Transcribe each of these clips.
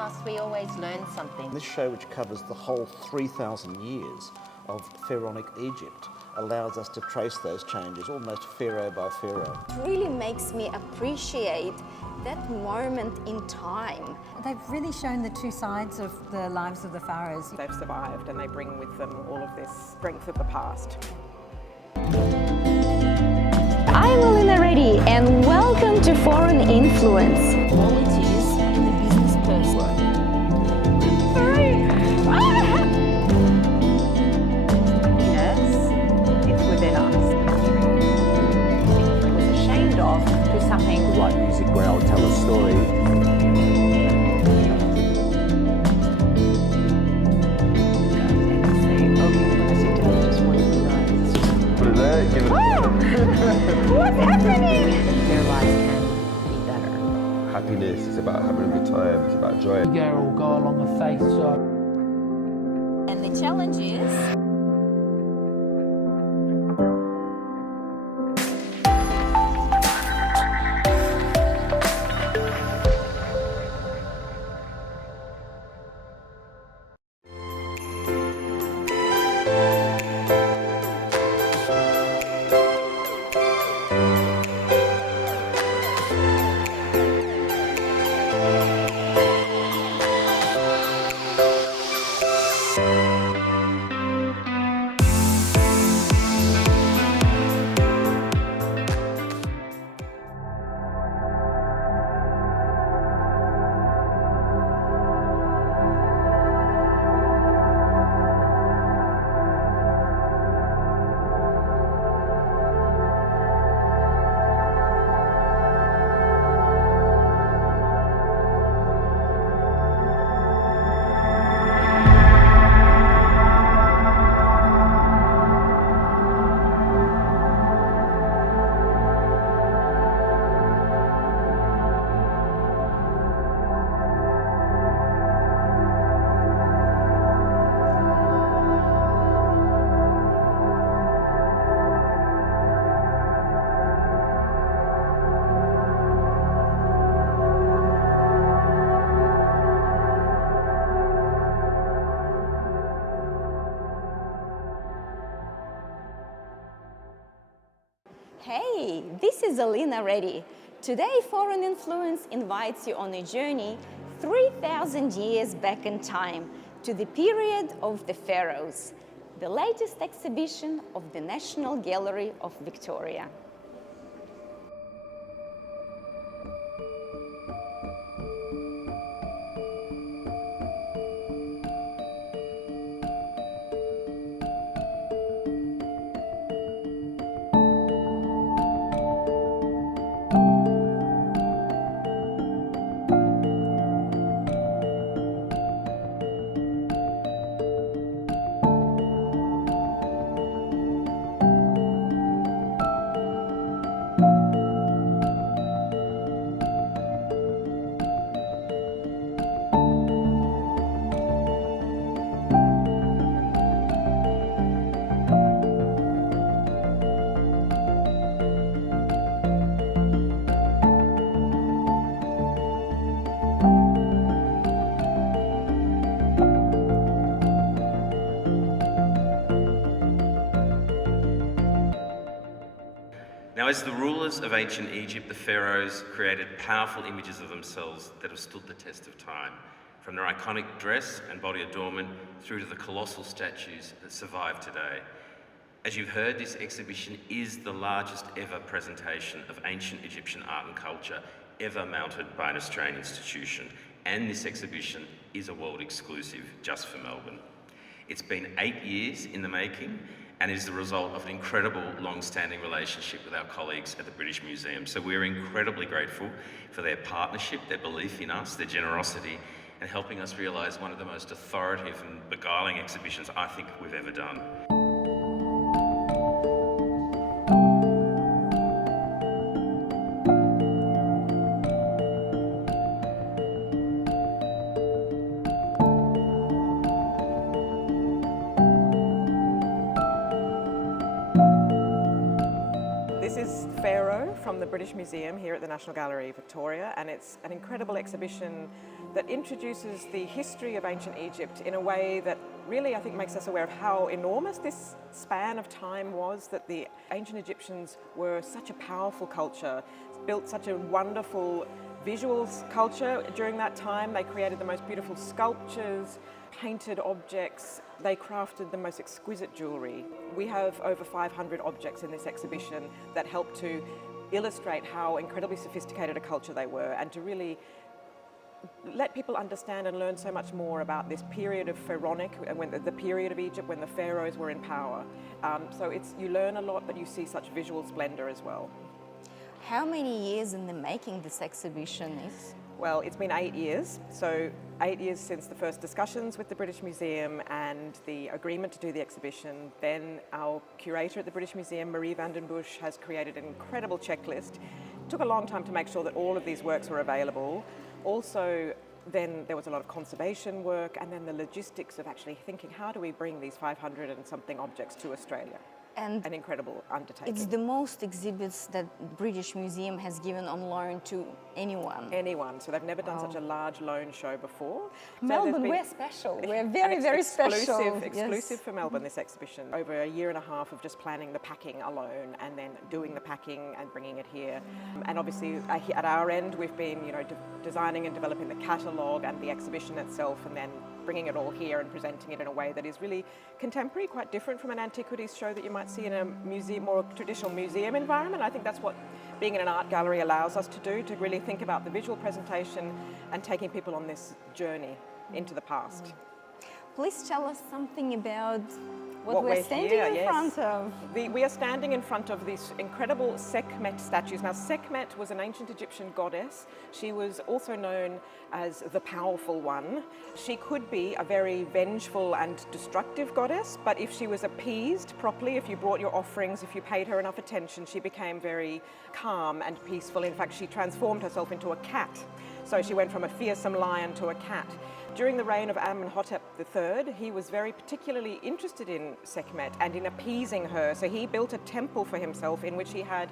past, we always learn something. This show, which covers the whole 3,000 years of pharaonic Egypt, allows us to trace those changes almost pharaoh by pharaoh. It really makes me appreciate that moment in time. They've really shown the two sides of the lives of the pharaohs. They've survived and they bring with them all of this strength of the past. I'm Elina Reddy and welcome to Foreign Influence. Qualities in a business person. It's within us. It was ashamed of to something. Like music where I'll tell a story. Put it there, give it. What's happening? Their lives can be better. Happiness is about having a good time, it's about joy. The girl will go along the faith side. And the challenge is... Hey, this is Elina Reddy. Today, Foreign Influence invites you on a journey 3,000 years back in time to the period of the Pharaohs, the latest exhibition of the National Gallery of Victoria. Now, as the rulers of ancient Egypt, the pharaohs created powerful images of themselves that have stood the test of time, from their iconic dress and body adornment through to the colossal statues that survive today. As you've heard, this exhibition is the largest ever presentation of ancient Egyptian art and culture ever mounted by an Australian institution, and this exhibition is a world exclusive just for Melbourne. It's been 8 years in the making, and is the result of an incredible long-standing relationship with our colleagues at the British Museum. So we're incredibly grateful for their partnership, their belief in us, their generosity, and helping us realise one of the most authoritative and beguiling exhibitions I think we've ever done. This is Pharaoh from the British Museum here at the National Gallery of Victoria, and it's an incredible exhibition that introduces the history of ancient Egypt in a way that really, I think, makes us aware of how enormous this span of time was, that the ancient Egyptians were such a powerful culture, built such a wonderful visuals culture during that time. They created the most beautiful sculptures, painted objects, they crafted the most exquisite jewellery. We have over 500 objects in this exhibition that help to illustrate how incredibly sophisticated a culture they were, and to really let people understand and learn so much more about this period of pharaonic, and when the period of Egypt when the pharaohs were in power. So you learn a lot, but you see such visual splendour as well. How many years in the making this exhibition is? Well, it's been 8 years. So 8 years since the first discussions with the British Museum and the agreement to do the exhibition. Then our curator at the British Museum, Marie van den Busch, has created an incredible checklist. It took a long time to make sure that all of these works were available. Also, then there was a lot of conservation work, and then the logistics of actually thinking, how do we bring these 500 and something objects to Australia? And an incredible undertaking. it's the most exhibits that British Museum has given on loan to anyone. Anyone. So they've never done such a large loan show before. Melbourne, we're special. We're very, very special. Exclusive Yes. for Melbourne, this exhibition. Over a year and a half of just planning the packing alone, and then doing the packing and bringing it here. And obviously at our end, we've been, designing and developing the catalogue and the exhibition itself, and then bringing it all here and presenting it in a way that is really contemporary, quite different from an antiquities show that you might see in a museum, more traditional museum environment. I think that's what being in an art gallery allows us to do, to really think about the visual presentation and taking people on this journey into the past. Please tell us something about what we're we're standing here, in yes. front of. We are standing in front of these incredible Sekhmet statues. Now, Sekhmet was an ancient Egyptian goddess. She was also known as the powerful one. She could be a very vengeful and destructive goddess, but if she was appeased properly, if you brought your offerings, if you paid her enough attention, she became very calm and peaceful. In fact, she transformed herself into a cat. So she went from a fearsome lion to a cat. During the reign of Amenhotep III, he was very particularly interested in Sekhmet and in appeasing her. So he built a temple for himself in which he had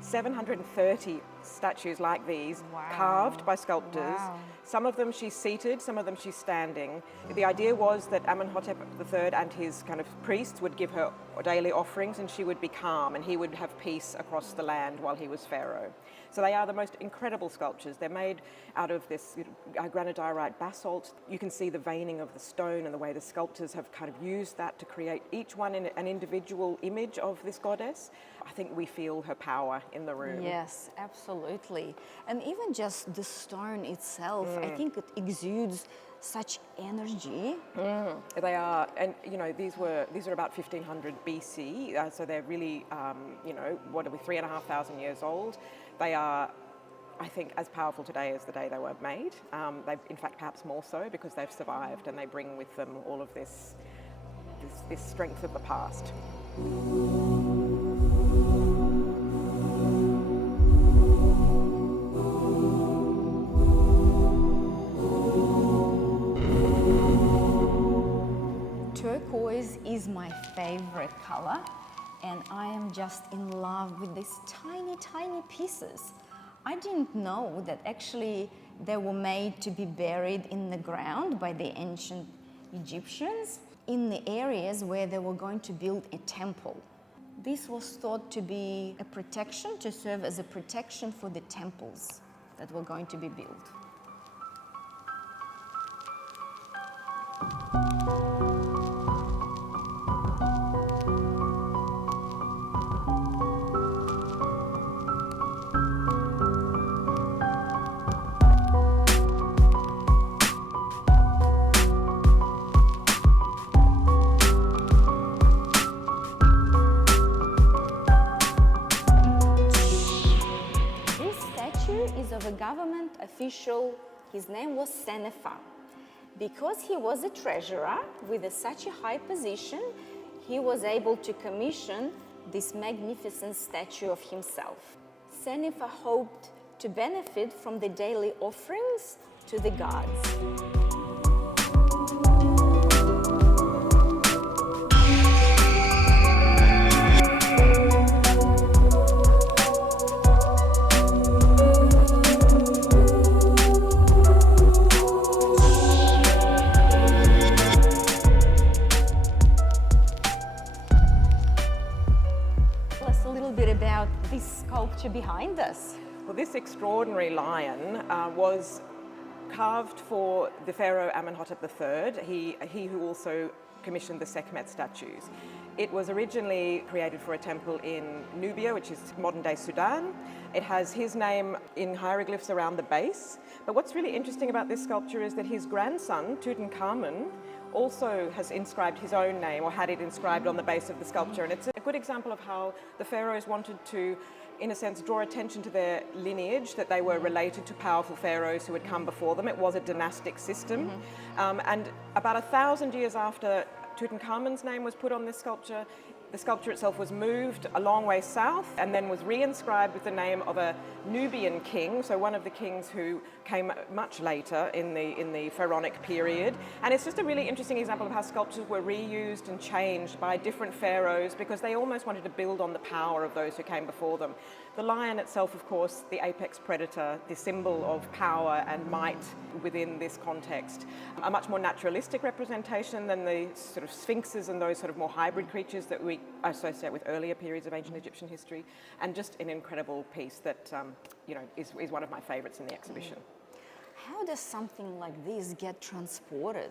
730 statues like these, carved by sculptors. Wow. Some of them she's seated, some of them she's standing. The idea was that Amenhotep III and his kind of priests would give her daily offerings, and she would be calm, and he would have peace across the land while he was pharaoh. So they are the most incredible sculptures. They're made out of this granodiorite basalt. You can see the veining of the stone and the way the sculptors have kind of used that to create each one in an individual image of this goddess. I think we feel her power in the room. Yes, absolutely. And even just the stone itself, I think it exudes such energy. They are, and these are about 1500 BC, so they're really, what are we, 3,500 years old. They are, I think, as powerful today as the day they were made. They've, in fact, perhaps more so, because they've survived and they bring with them all of this strength of the past. Turquoise is my favorite color, and I am just in love with these tiny, tiny pieces. I didn't know that actually they were made to be buried in the ground by the ancient Egyptians in the areas where they were going to build a temple. This was thought to be a protection, to serve as a protection for the temples that were going to be built. Of a government official. His name was Senefa. Because he was a treasurer with such a high position, he was able to commission this magnificent statue of himself. Senefa hoped to benefit from the daily offerings to the gods. sculpture behind us? Well, this extraordinary lion was carved for the Pharaoh Amenhotep III, he who also commissioned the Sekhmet statues. It was originally created for a temple in Nubia, which is modern-day Sudan. It has his name in hieroglyphs around the base. But what's really interesting about this sculpture is that his grandson, Tutankhamun, also has inscribed his own name, or had it inscribed on the base of the sculpture. And it's a good example of how the pharaohs wanted to, in a sense, draw attention to their lineage, that they were related to powerful pharaohs who had come before them. It was a dynastic system. And about 1,000 years after Tutankhamun's name was put on this sculpture, the sculpture itself was moved a long way south and then was re-inscribed with the name of a Nubian king, so one of the kings who came much later in the pharaonic period. And it's just a really interesting example of how sculptures were reused and changed by different pharaohs because they almost wanted to build on the power of those who came before them. The lion itself, of course, the apex predator, the symbol of power and might within this context. A much more naturalistic representation than the sort of sphinxes and those sort of more hybrid creatures that we associate with earlier periods of ancient Egyptian history, and just an incredible piece that is one of my favourites in the exhibition. How does something like this get transported?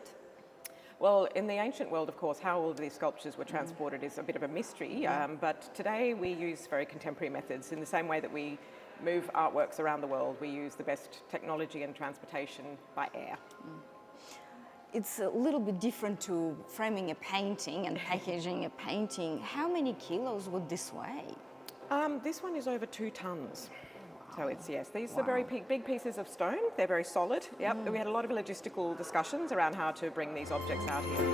Well, in the ancient world, of course, how all of these sculptures were transported is a bit of a mystery, but today we use very contemporary methods in the same way that we move artworks around the world. We use the best technology and transportation by air. It's a little bit different to framing a painting and packaging a painting. How many kilos would this weigh? This one is over 2 tons. So it's, yes, these are very big pieces of stone. They're very solid. Yep. We had a lot of logistical discussions around how to bring these objects out here.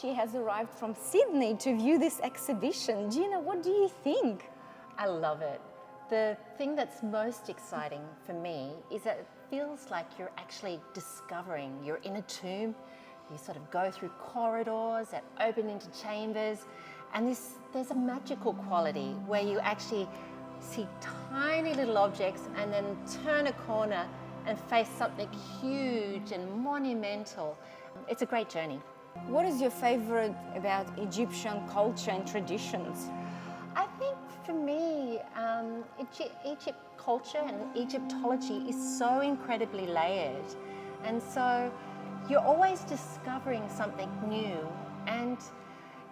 She has arrived from Sydney to view this exhibition. Gina, what do you think? I love it. The thing that's most exciting for me is that it feels like you're actually discovering. You're in a tomb, you sort of go through corridors that open into chambers, and there's a magical quality where you actually see tiny little objects and then turn a corner and face something huge and monumental. It's a great journey. What is your favorite about Egyptian culture and traditions? I think for me, Egypt culture and Egyptology is so incredibly layered. And so you're always discovering something new. And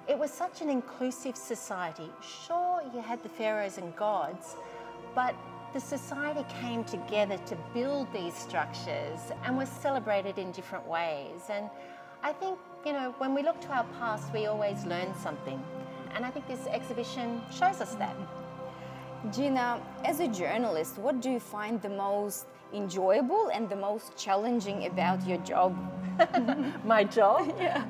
it was such an inclusive society. Sure, you had the pharaohs and gods, but the society came together to build these structures and was celebrated in different ways. And I think, when we look to our past, we always learn something. And I think this exhibition shows us that. Gina, as a journalist, what do you find the most enjoyable and the most challenging about your job? My job? Yeah.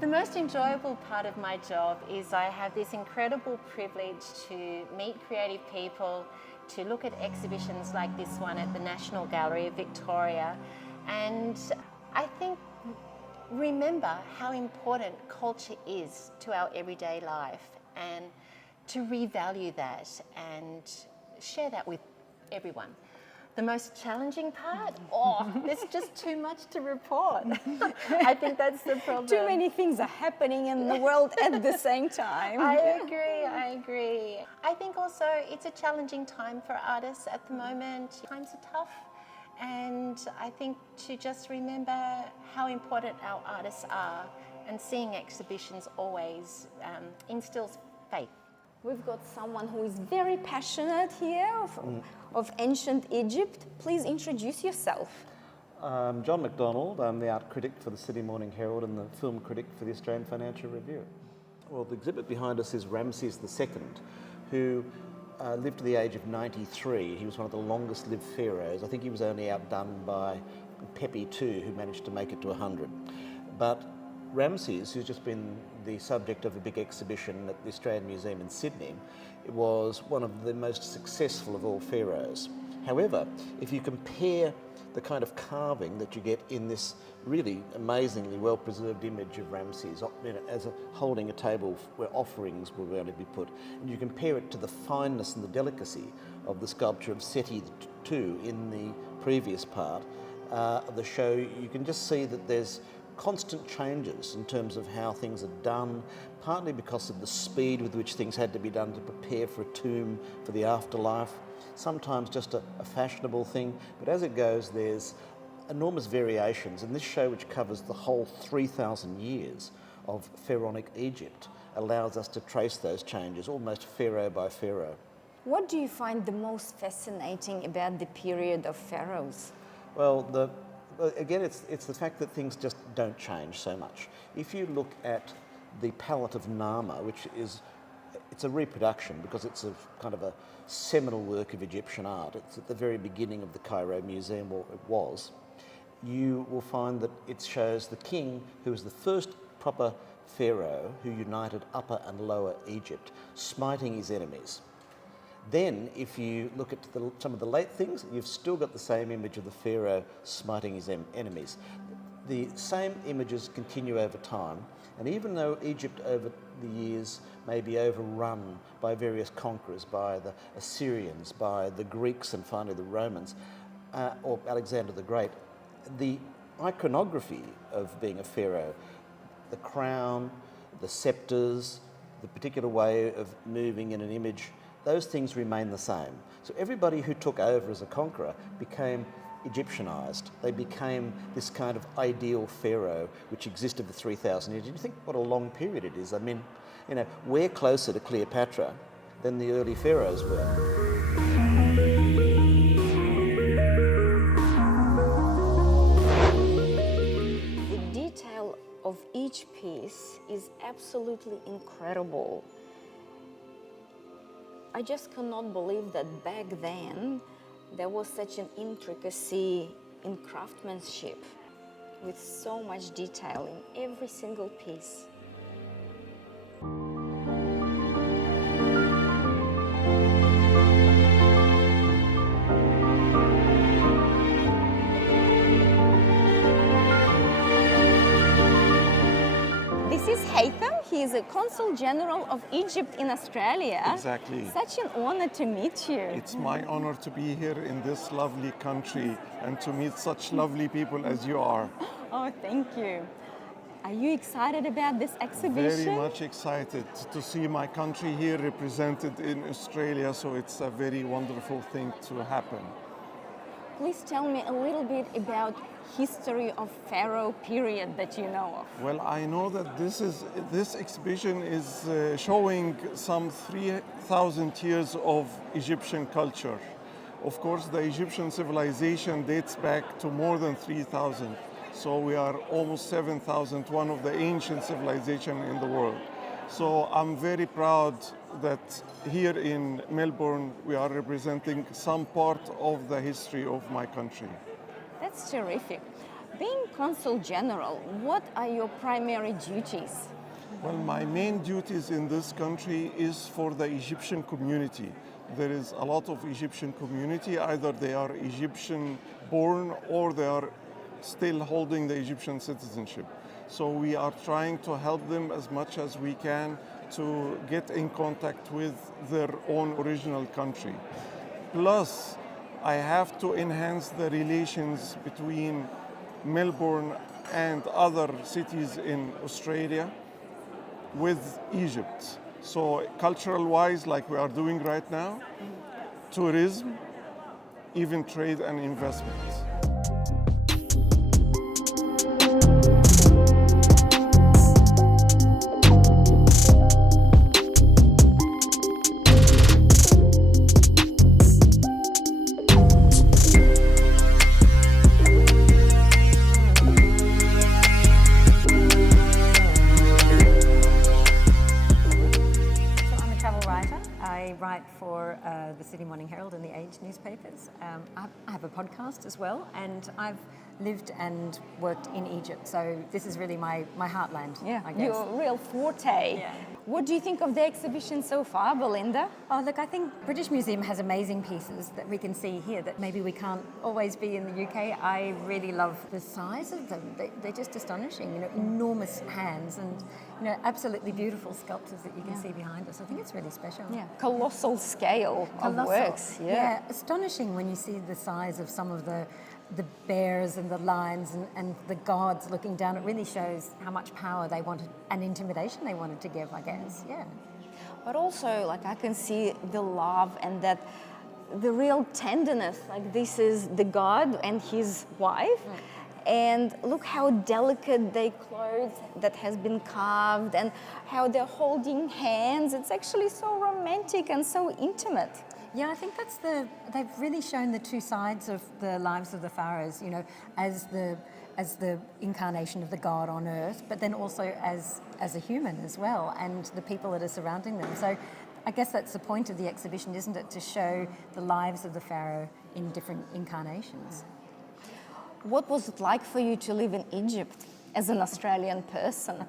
The most enjoyable part of my job is I have this incredible privilege to meet creative people, to look at exhibitions like this one at the National Gallery of Victoria, and I think remember how important culture is to our everyday life, and to revalue that and share that with everyone. The most challenging part? There's just too much to report. I think that's the problem. Too many things are happening in the world at the same time. I agree. I think also it's a challenging time for artists at the moment. Times are tough. And I think to just remember how important our artists are, and seeing exhibitions always instills faith. We've got someone who is very passionate here of ancient Egypt. Please introduce yourself. John MacDonald. I'm the art critic for the Sydney Morning Herald and the film critic for the Australian Financial Review. Well, the exhibit behind us is Ramses II, who lived to the age of 93. He was one of the longest lived pharaohs. I think he was only outdone by Pepi II, who managed to make it to 100. But Ramses, who's just been the subject of a big exhibition at the Australian Museum in Sydney, was one of the most successful of all pharaohs. However, if you compare the kind of carving that you get in this really amazingly well-preserved image of Ramses, as holding a table where offerings were going to be put, and you compare it to the fineness and the delicacy of the sculpture of Seti II in the previous part of the show, you can just see that there's constant changes in terms of how things are done, partly because of the speed with which things had to be done to prepare for a tomb for the afterlife, sometimes just a fashionable thing, but as it goes there's enormous variations, and this show, which covers the whole 3,000 years of pharaonic Egypt, allows us to trace those changes almost pharaoh by pharaoh. What do you find the most fascinating about the period of pharaohs? Well, again, it's the fact that things just don't change so much. If you look at the palette of Nama, it's a reproduction because it's a kind of a seminal work of Egyptian art. It's at the very beginning of the Cairo Museum, or it was. You will find that it shows the king who was the first proper pharaoh who united Upper and Lower Egypt, smiting his enemies. Then, if you look at some of the late things, you've still got the same image of the pharaoh smiting his enemies. The same images continue over time, and even though Egypt over the years may be overrun by various conquerors, by the Assyrians, by the Greeks, and finally the Romans, or Alexander the Great, the iconography of being a pharaoh, the crown, the scepters, the particular way of moving in an image, those things remain the same. So everybody who took over as a conqueror became Egyptianized. They became this kind of ideal pharaoh which existed for 3,000 years. And you think what a long period it is. I mean, we're closer to Cleopatra than the early pharaohs were. The detail of each piece is absolutely incredible. I just cannot believe that back then there was such an intricacy in craftsmanship with so much detail in every single piece. This is Haytham. He is a Consul General of Egypt in Australia. Exactly. Such an honor to meet you. It's my honor to be here in this lovely country and to meet such lovely people as you are. Oh, thank you. Are you excited about this exhibition? Very much excited to see my country here represented in Australia, so it's a very wonderful thing to happen. Please tell me a little bit about history of Pharaoh period that you know of. Well, I know that this exhibition is showing some 3,000 years of Egyptian culture. Of course, the Egyptian civilization dates back to more than 3,000. So we are almost 7,000, one of the ancient civilizations in the world. So I'm very proud that here in Melbourne we are representing some part of the history of my country. That's terrific. Being Consul General, what are your primary duties? Well, my main duties in this country is for the Egyptian community. There is a lot of Egyptian community, either they are Egyptian born or they are still holding the Egyptian citizenship. So we are trying to help them as much as we can to get in contact with their own original country. Plus, I have to enhance the relations between Melbourne and other cities in Australia with Egypt. So cultural-wise, like we are doing right now, tourism, even trade and investment. For the Sydney Morning Herald and the Age newspapers. I have a podcast as well, and I've lived and worked in Egypt. So this is really my heartland, I guess. Your real forte. Yeah. What do you think of the exhibition so far, Belinda? Oh, look, I think British Museum has amazing pieces that we can see here that maybe we can't always be in the UK. I really love the size of them. They're just astonishing, you know, enormous hands and, you know, absolutely beautiful sculptures that you can see behind us. I think it's really special. Yeah, colossal scale of works. Yeah, astonishing when you see the size of some of the bears and the lions and the gods looking down. It really shows how much power they wanted and intimidation they wanted to give, I guess. Yeah. But also, like, I can see the love and that the real tenderness. Like, this is the god and his wife. And look how delicate they clothes that has been carved and how they're holding hands. It's actually so romantic and so intimate. Yeah, I think they've really shown the two sides of the lives of the pharaohs, you know, as the incarnation of the god on earth, but then also as a human as well, and the people that are surrounding them. So I guess that's the point of the exhibition, isn't it? To show the lives of the pharaoh in different incarnations. What was it like for you to live in Egypt as an Australian person?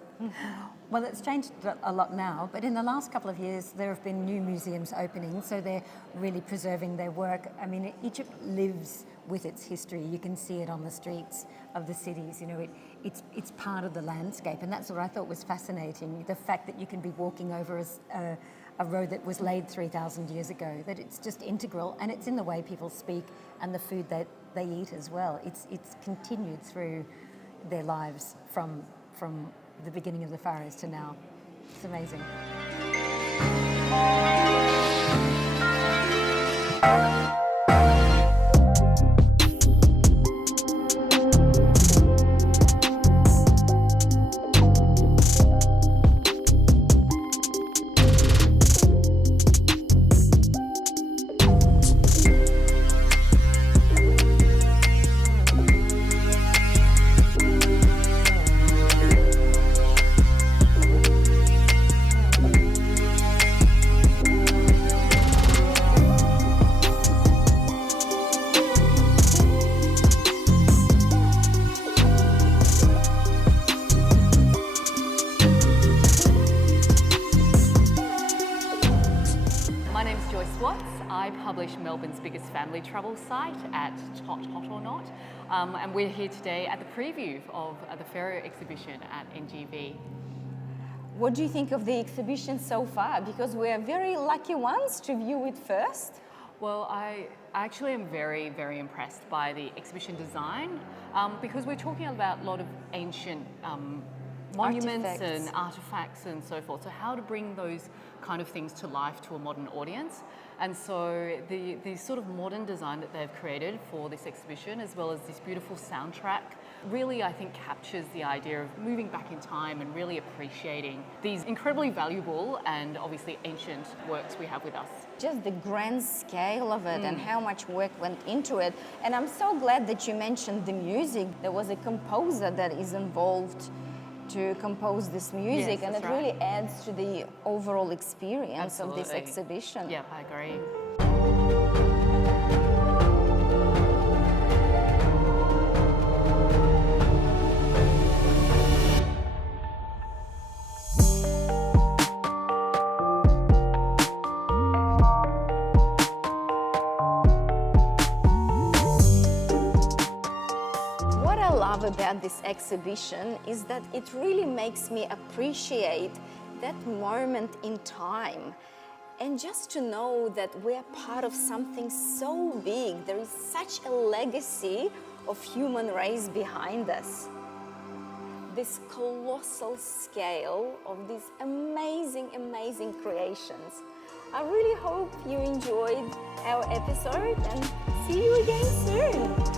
Well, it's changed a lot now, but in the last couple of years there have been new museums opening, so they're really preserving their work. I mean, Egypt lives with its history. You can see it on the streets of the cities. You know, it's part of the landscape, and that's what I thought was fascinating, the fact that you can be walking over a road that was laid 3,000 years ago, that it's just integral, and it's in the way people speak and the food that they eat as well. It's continued through their lives from the beginning of the pharaohs to now. It's amazing. I publish Melbourne's biggest family travel site at Hot or Not, and we're here today at the preview of the Pharaoh exhibition at NGV. What do you think of the exhibition so far? Because we're very lucky ones to view it first. Well, I actually am very, very impressed by the exhibition design because we're talking about a lot of ancient monuments and artifacts and so forth. So how to bring those kind of things to life to a modern audience. And so the sort of modern design that they've created for this exhibition, as well as this beautiful soundtrack, really I think captures the idea of moving back in time and really appreciating these incredibly valuable and obviously ancient works we have with us. Just the grand scale of it and how much work went into it. And I'm so glad that you mentioned the music. There was a composer that is involved to compose this music, and it really adds to the overall experience of this exhibition. Yeah, I agree. About this exhibition is that it really makes me appreciate that moment in time, and just to know that we're part of something so big. There is such a legacy of human race behind us. This colossal scale of these amazing, amazing creations. I really hope you enjoyed our episode and see you again soon.